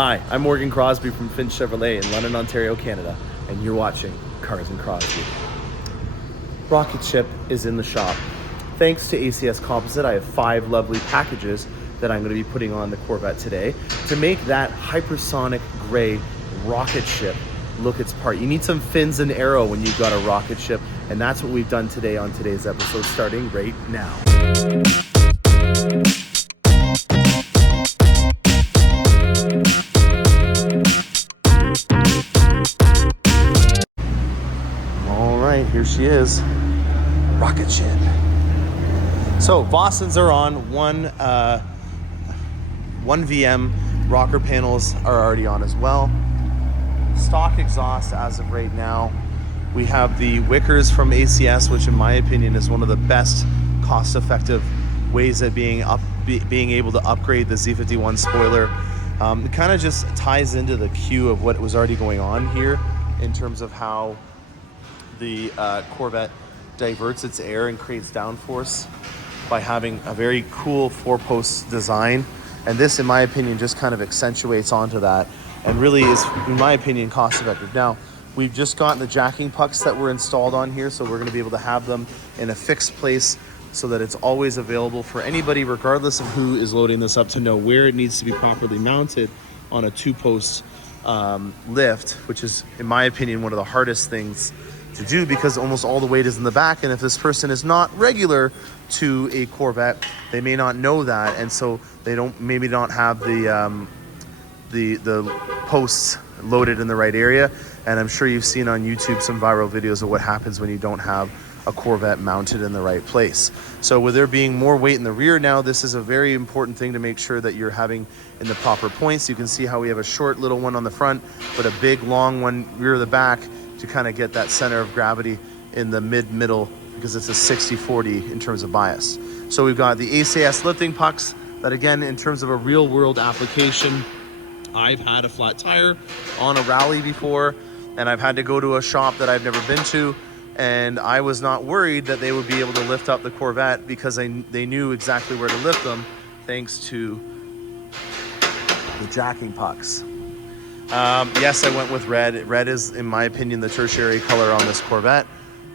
Hi, I'm Morgan Crosbie from Finch Chevrolet in London, Ontario, Canada, and you're watching Cars and Crosbie. Rocket ship is in the shop. Thanks to ACS Composite, I have 5 lovely packages that I'm going to be putting on the Corvette today to make that hypersonic gray rocket ship look its part. You need some fins and arrow when you've got a rocket ship, and that's what we've done today on today's episode, starting right now. Here she is, rocket ship. So Vossens are on, one VM, rocker panels are already on as well. Stock exhaust as of right now. We have the Wickers from ACS, which in my opinion is one of the best cost-effective ways of being able to upgrade the Z51 spoiler. It kind of just ties into the queue of what was already going on here in terms of how the Corvette diverts its air and creates downforce by having a very cool 4-post design. And this, in my opinion, just kind of accentuates onto that and really is, in my opinion, cost effective. Now, we've just gotten the jacking pucks that were installed on here, so we're going to be able to have them in a fixed place so that it's always available for anybody, regardless of who is loading this up, to know where it needs to be properly mounted on a 2-post lift, which is, in my opinion, one of the hardest things to do because almost all the weight is in the back, and if this person is not regular to a Corvette, they may not know that, and so they maybe not have the posts loaded in the right area. And I'm sure you've seen on YouTube some viral videos of what happens when you don't have a Corvette mounted in the right place. So with there being more weight in the rear now, this is a very important thing to make sure that you're having in the proper points. You can see how we have a short little one on the front, but a big long one rear of the back, to kind of get that center of gravity in the middle, because it's a 60-40 in terms of bias. So we've got the ACS lifting pucks that, again, in terms of a real world application, I've had a flat tire on a rally before, and I've had to go to a shop that I've never been to, and I was not worried that they would be able to lift up the Corvette because they knew exactly where to lift them thanks to the jacking pucks. Yes, I went with red. Red is, in my opinion, the tertiary color on this Corvette.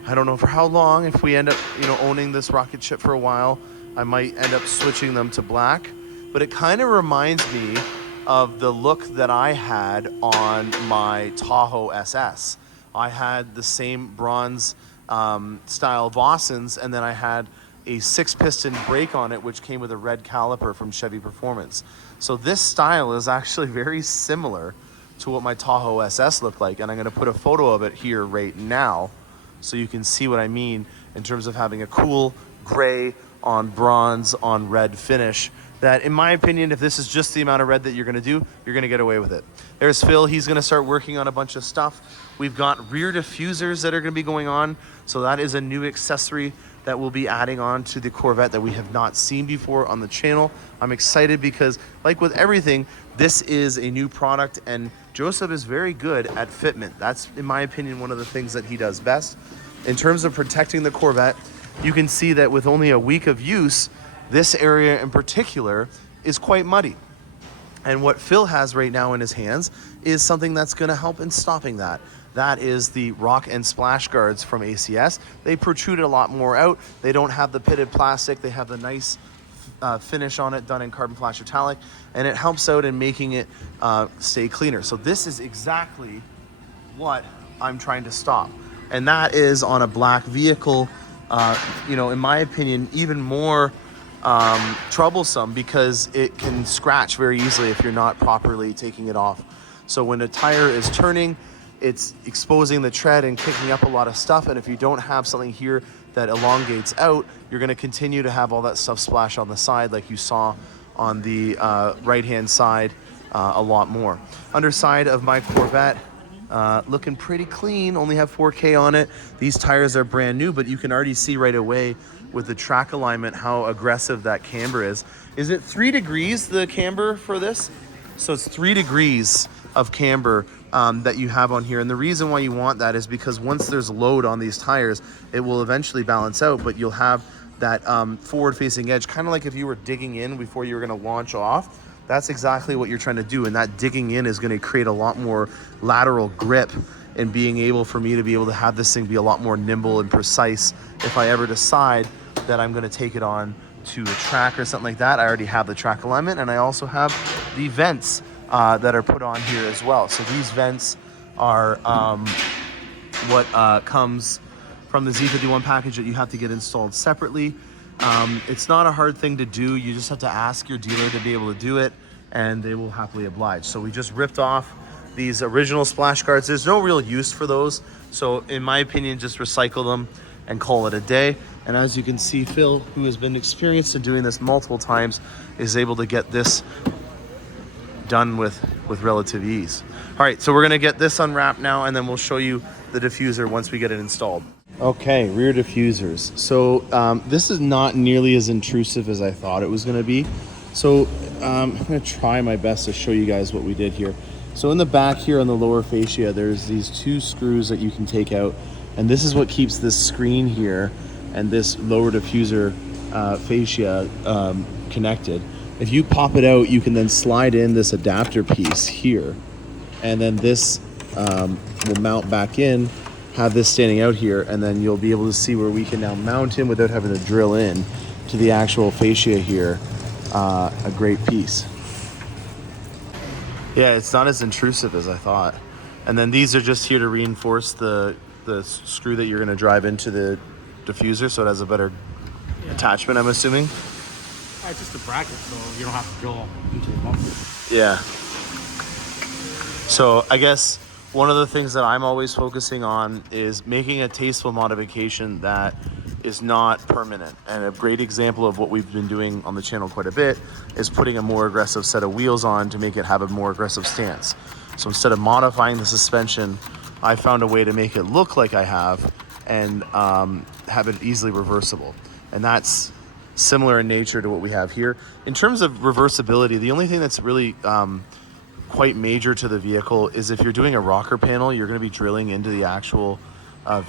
I don't know for how long. If we end up, owning this rocket ship for a while, I might end up switching them to black. But it kind of reminds me of the look that I had on my Tahoe SS. I had the same bronze style Vossens, and then I had a 6-piston brake on it, which came with a red caliper from Chevy Performance. So this style is actually very similar to what my Tahoe SS looked like, and I'm going to put a photo of it here right now so you can see what I mean in terms of having a cool gray on bronze on red finish that, in my opinion, if this is just the amount of red that you're going to do, you're going to get away with it. There's Phil. He's going to start working on a bunch of stuff. We've got rear diffusers that are going to be going on, so that is a new accessory that we'll be adding on to the Corvette that we have not seen before on the channel. I'm excited because, like with everything, this is a new product, and Joseph is very good at fitment. That's, in my opinion, one of the things that he does best. In terms of protecting the Corvette, you can see that with only a week of use, this area in particular is quite muddy. And what Phil has right now in his hands is something that's going to help in stopping that. That is the rock and splash guards from ACS. They protrude a lot more out. They don't have the pitted plastic. They have the nice finish on it done in carbon flash metallic, and it helps out in making it stay cleaner. So this is exactly what I'm trying to stop. And that is on a black vehicle, in my opinion, even more troublesome because it can scratch very easily if you're not properly taking it off. So when a tire is turning, it's exposing the tread and kicking up a lot of stuff, and if you don't have something here that elongates out, you're going to continue to have all that stuff splash on the side like you saw on the right hand side a lot more. Underside of my Corvette, looking pretty clean, only have 4K on it. These tires are brand new, but you can already see right away with the track alignment how aggressive that camber is. Is it 3 degrees, the camber for this? So it's 3 degrees of camber that you have on here, and the reason why you want that is because once there's load on these tires, it will eventually balance out, but you'll have that forward facing edge, kind of like if you were digging in before you were going to launch off. that's exactly what you're trying to do. And that digging in is going to create a lot more lateral grip and being able for me to be able to have this thing be a lot more nimble and precise. If I ever decide that I'm going to take it on to a track or something like that, I already have the track alignment, and I also have the vents that are put on here as well. So these vents are what comes from the Z51 package that you have to get installed separately. It's not a hard thing to do. You just have to ask your dealer to be able to do it, and they will happily oblige. So we just ripped off these original splash guards. There's no real use for those. So in my opinion, just recycle them and call it a day. And as you can see, Phil, who has been experienced in doing this multiple times, is able to get this done with relative ease. All right, so we're gonna get this unwrapped now, and then we'll show you the diffuser once we get it installed. Okay, rear diffusers. So this is not nearly as intrusive as I thought it was gonna be. So I'm gonna try my best to show you guys what we did here. So in the back here on the lower fascia, there's these 2 screws that you can take out, and this is what keeps this screen here and this lower diffuser fascia connected. If you pop it out, you can then slide in this adapter piece here, and then this will mount back in, have this standing out here, and then you'll be able to see where we can now mount in without having to drill in to the actual fascia here. A great piece. Yeah, it's not as intrusive as I thought. And then these are just here to reinforce the screw that you're going to drive into the diffuser, so it has a better attachment, I'm assuming. It's just a bracket, so you don't have to drill into the bumper. Yeah. So I guess one of the things that I'm always focusing on is making a tasteful modification that is not permanent. And a great example of what we've been doing on the channel quite a bit is putting a more aggressive set of wheels on to make it have a more aggressive stance. So instead of modifying the suspension, I found a way to make it look like I have and have it easily reversible. And that's similar in nature to what we have here. In terms of reversibility, the only thing that's really quite major to the vehicle is if you're doing a rocker panel, you're going to be drilling into the actual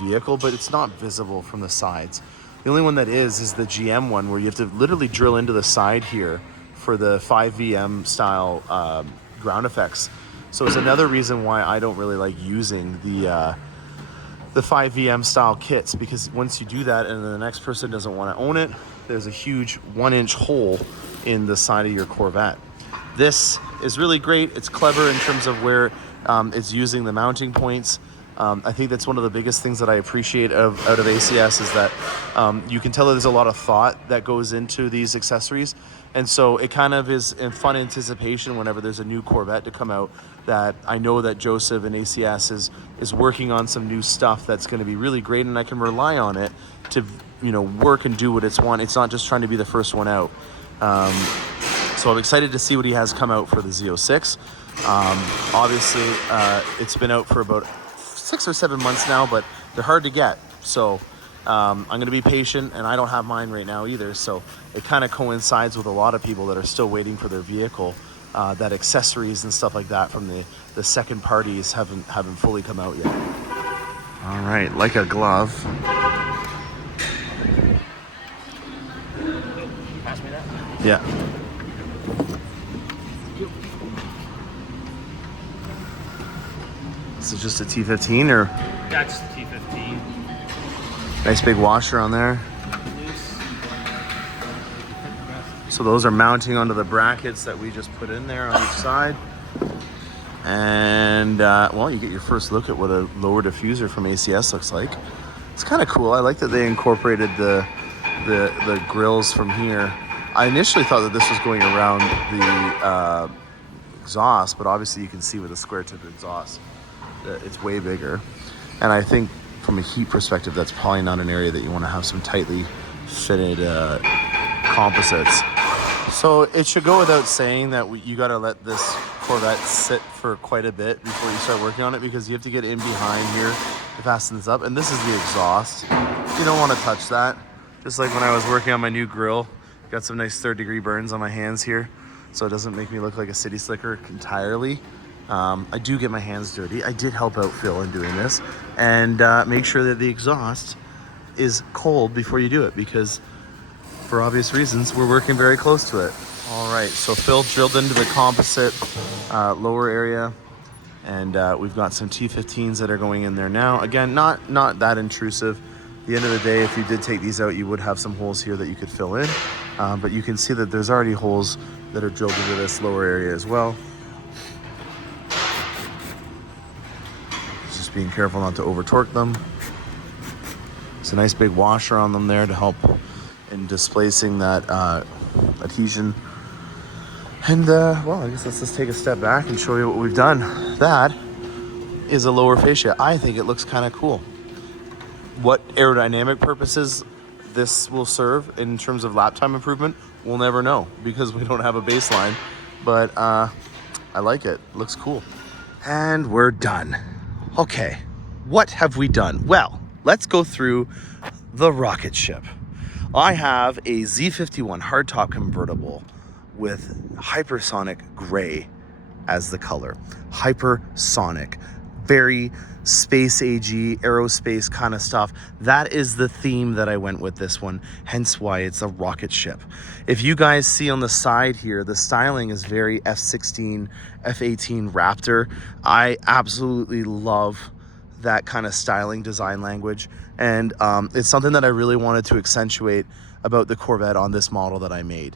vehicle, but it's not visible from the sides. The only one that is the GM one, where you have to literally drill into the side here for the 5VM style ground effects. So it's another reason why I don't really like using the 5VM style kits, because once you do that and the next person doesn't want to own it, there's a huge 1-inch hole in the side of your Corvette. This is really great. It's clever in terms of where it's using the mounting points. I think that's one of the biggest things that I appreciate out of ACS is that you can tell that there's a lot of thought that goes into these accessories. And so it kind of is in fun anticipation whenever there's a new Corvette to come out, that I know that Joseph and ACS is working on some new stuff that's going to be really great, and I can rely on it to, you know, work and do what it's want. It's not just trying to be the first one out. So I'm excited to see what he has come out for the Z06. Obviously, it's been out for about 6 or 7 months now, but they're hard to get. So I'm going to be patient, and I don't have mine right now either. So it kind of coincides with a lot of people that are still waiting for their vehicle, that accessories and stuff like that from the second parties haven't fully come out yet. All right, like a glove. Pass me that? Yeah. Is it just a T15 or? That's T15. Nice big washer on there. So those are mounting onto the brackets that we just put in there on each side. And well, you get your first look at what a lower diffuser from ACS looks like. It's kind of cool. I like that they incorporated the grills from here. I initially thought that this was going around the exhaust, but obviously you can see with a square tip exhaust, it's way bigger. And I think from a heat perspective, that's probably not an area that you want to have some tightly fitted composites. So it should go without saying that you got to let this Corvette sit for quite a bit before you start working on it, because you have to get in behind here to fasten this up. And this is the exhaust. You don't want to touch that. Just like when I was working on my new grill, got some nice 3rd-degree burns on my hands here, so it doesn't make me look like a city slicker entirely. I do get my hands dirty. I did help out Phil in doing this, and make sure that the exhaust is cold before you do it, because for obvious reasons, we're working very close to it. All right, so Phil drilled into the composite lower area, and we've got some T15s that are going in there now. Again, not that intrusive. At the end of the day, if you did take these out, you would have some holes here that you could fill in, but you can see that there's already holes that are drilled into this lower area as well. Just being careful not to over torque them. It's a nice big washer on them there to help in displacing that adhesion. And well, I guess let's just take a step back and show you what we've done. That is a lower fascia. I think it looks kind of cool. What aerodynamic purposes this will serve in terms of lap time improvement, we'll never know because we don't have a baseline. But I like it. Looks cool. And we're done. Okay, what have we done? Well, let's go through the rocket ship. I have a Z51 hardtop convertible with hypersonic gray as the color. Hypersonic, very space AG, aerospace kind of stuff. That is the theme that I went with this one, hence why it's a rocket ship. If you guys see on the side here, the styling is very F-16, F-18 Raptor. I absolutely love that kind of styling design language, and it's something that I really wanted to accentuate about the Corvette on this model that I made.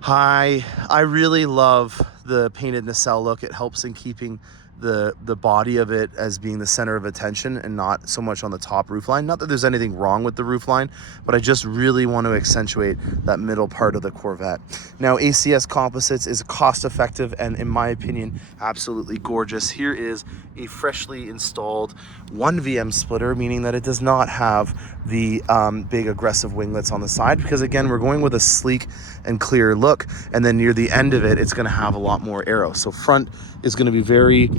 I really love the painted nacelle look. It helps in keeping the body of it as being the center of attention and not so much on the top roofline. Not that there's anything wrong with the roofline, but I just really want to accentuate that middle part of the Corvette. Now, ACS Composites is cost effective and, in my opinion, absolutely gorgeous. Here is a freshly installed 1VM splitter, meaning that it does not have the big aggressive winglets on the side, because again, we're going with a sleek and clear look, and then near the end of it, it's going to have a lot more aero. So front is going to be very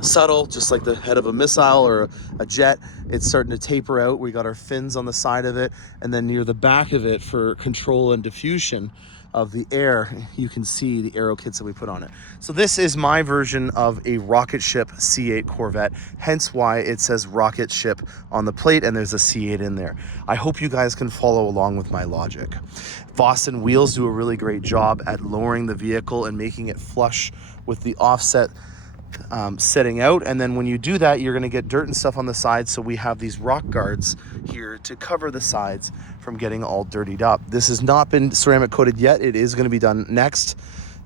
subtle, just like the head of a missile or a jet. It's starting to taper out. We got our fins on the side of it, and then near the back of it for control and diffusion of the air, you can see the aero kits that we put on it. So this is my version of a rocket ship C8 Corvette, hence why it says rocket ship on the plate and there's a C8 in there. I hope you guys can follow along with my logic. Vossen wheels do a really great job at lowering the vehicle and making it flush with the offset setting out, and then when you do that, you're going to get dirt and stuff on the sides, so we have these rock guards here to cover the sides from getting all dirtied up. This has not been ceramic coated yet. It is going to be done next,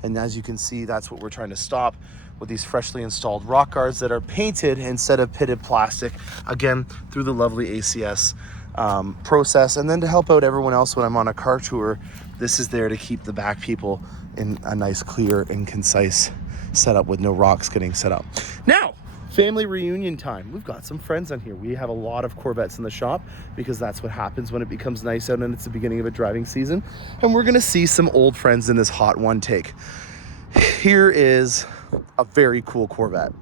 and as you can see, that's what we're trying to stop with these freshly installed rock guards that are painted instead of pitted plastic, again through the lovely ACS process. And then to help out everyone else when I'm on a car tour, this is there to keep the back people in a nice, clear and concise setup with no rocks getting set up. Now, family reunion time. We've got some friends on here. We have a lot of Corvettes in the shop because that's what happens when it becomes nice out and it's the beginning of a driving season. And we're gonna see some old friends in this hot one take. Here is a very cool Corvette.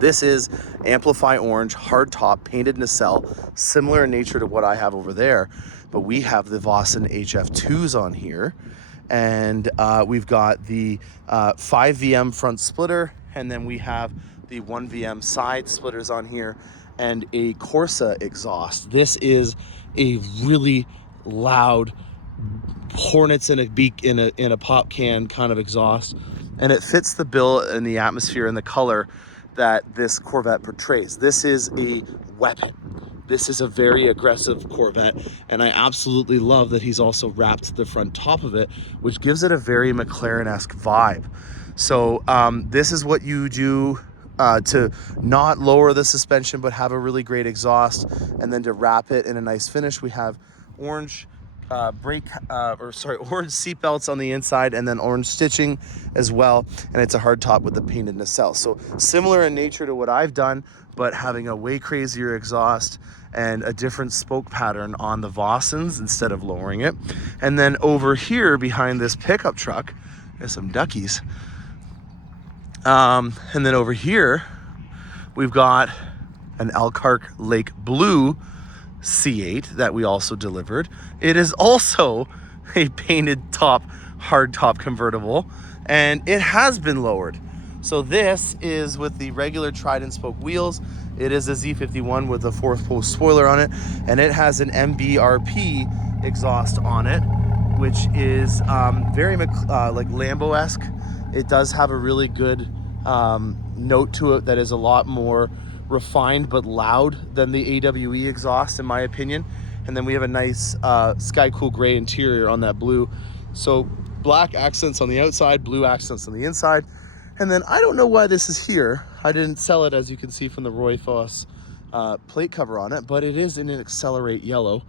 This is Amplify Orange, hardtop, painted nacelle, similar in nature to what I have over there, but we have the Vossen HF2s on here. And we've got the 5VM front splitter, and then we have the 1VM side splitters on here, and a Corsa exhaust. This is a really loud hornets in a beak in a pop can kind of exhaust, and it fits the bill and the atmosphere and the color that this Corvette portrays. This is a weapon. This is a very aggressive Corvette, and I absolutely love that he's also wrapped the front top of it, which gives it a very McLaren-esque vibe. So this is what you do to not lower the suspension but have a really great exhaust, and then to wrap it in a nice finish, we have orange orange seat belts on the inside, and then orange stitching as well, and it's a hard top with the painted nacelle. So similar in nature to what I've done, but having a way crazier exhaust and a different spoke pattern on the Vossens instead of lowering it. And then over here behind this pickup truck, there's some duckies. And then over here, we've got an Elkhart Lake Blue C8 that we also delivered. It is also a painted top, hard top convertible, and it has been lowered. So this is with the regular Trident spoke wheels. It is a Z51 with a 4th post spoiler on it, and it has an MBRP exhaust on it which is very like Lambo-esque. It does have a really good note to it that is a lot more refined but loud than the AWE exhaust, in my opinion. And then we have a nice sky cool gray interior on that blue. So black accents on the outside, blue accents on the inside. And then I don't know why this is here. I didn't sell it, as you can see from the Roy Foss plate cover on it, but it is in an Accelerate yellow,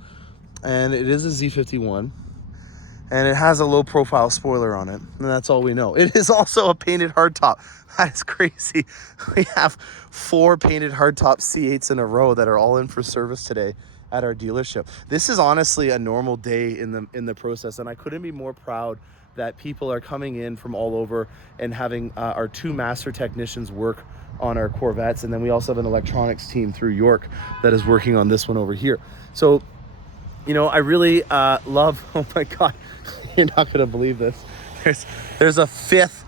and it is a Z51, and it has a low profile spoiler on it, and that's all we know. It is also a painted hardtop. That is crazy. We have 4 painted hardtop C8s in a row that are all in for service today at our dealership. This is honestly a normal day in the process, and I couldn't be more proud that people are coming in from all over and having our 2 master technicians work on our Corvettes. And then we also have an electronics team through York that is working on this one over here. So, you know, I really love, oh my God, you're not gonna believe this. There's a 5th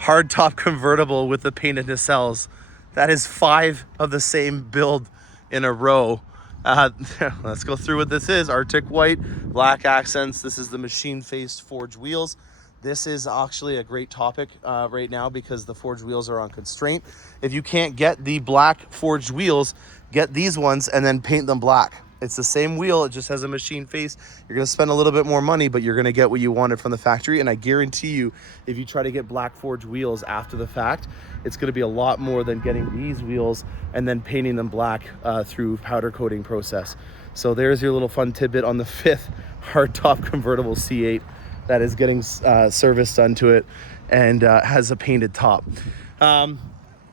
hardtop convertible with the painted nacelles. That is 5 of the same build in a row. Let's go through what this is. Arctic white, black accents. This is the machine-faced forged wheels. This is actually a great topic right now because the forged wheels are on constraint. If you can't get the black forged wheels, get these ones and then paint them black. It's the same wheel, it just has a machine face. You're gonna spend a little bit more money, but you're gonna get what you wanted from the factory. And I guarantee you, if you try to get black forged wheels after the fact, it's gonna be a lot more than getting these wheels and then painting them black through powder coating process. So there's your little fun tidbit on the 5th hardtop convertible C8 that is getting service done to it and has a painted top.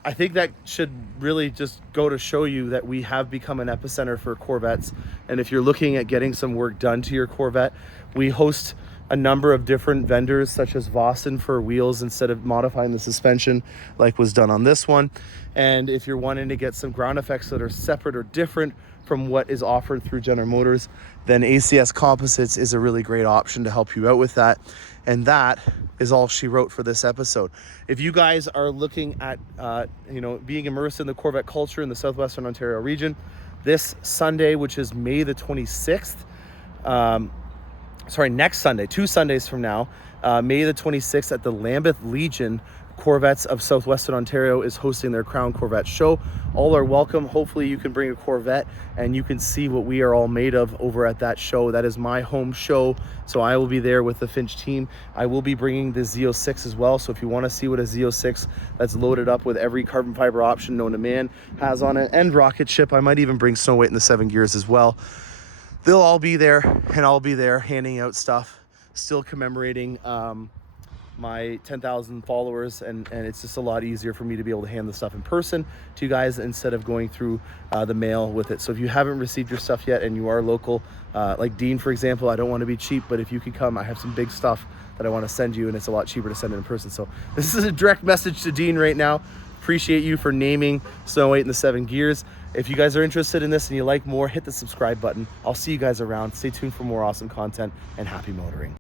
I think that should really just go to show you that we have become an epicenter for Corvettes. And if you're looking at getting some work done to your Corvette, we host a number of different vendors such as Vossen for wheels instead of modifying the suspension like was done on this one. And if you're wanting to get some ground effects that are separate or different from what is offered through General Motors, then ACS Composites is a really great option to help you out with that. And that is all she wrote for this episode. If you guys are looking at you know, being immersed in the Corvette culture in the Southwestern Ontario region, this Sunday, which is May the 26th, next Sunday, 2 Sundays from now, May the 26th at the Lambeth Legion, Corvettes of Southwestern Ontario is hosting their Crown Corvette show. All are welcome. Hopefully you can bring a Corvette and you can see what we are all made of over at that show. That is my home show, so I will be there with the Finch team. I will be bringing the Z06 as well, so if you want to see what a Z06 that's loaded up with every carbon fiber option known to man has on it, and rocket ship, I might even bring Snow White in the 7 gears as well. They'll all be there, and I'll be there handing out stuff, still commemorating my 10,000 followers, and it's just a lot easier for me to be able to hand the stuff in person to you guys instead of going through the mail with it. So if you haven't received your stuff yet and you are local, like Dean, for example, I don't want to be cheap, but if you could come, I have some big stuff that I want to send you, and it's a lot cheaper to send it in person. So this is a direct message to Dean right now. Appreciate you for naming Snow White in the 7 gears. If you guys are interested in this and you like more, hit the subscribe button. I'll see you guys around. Stay tuned for more awesome content, and happy motoring.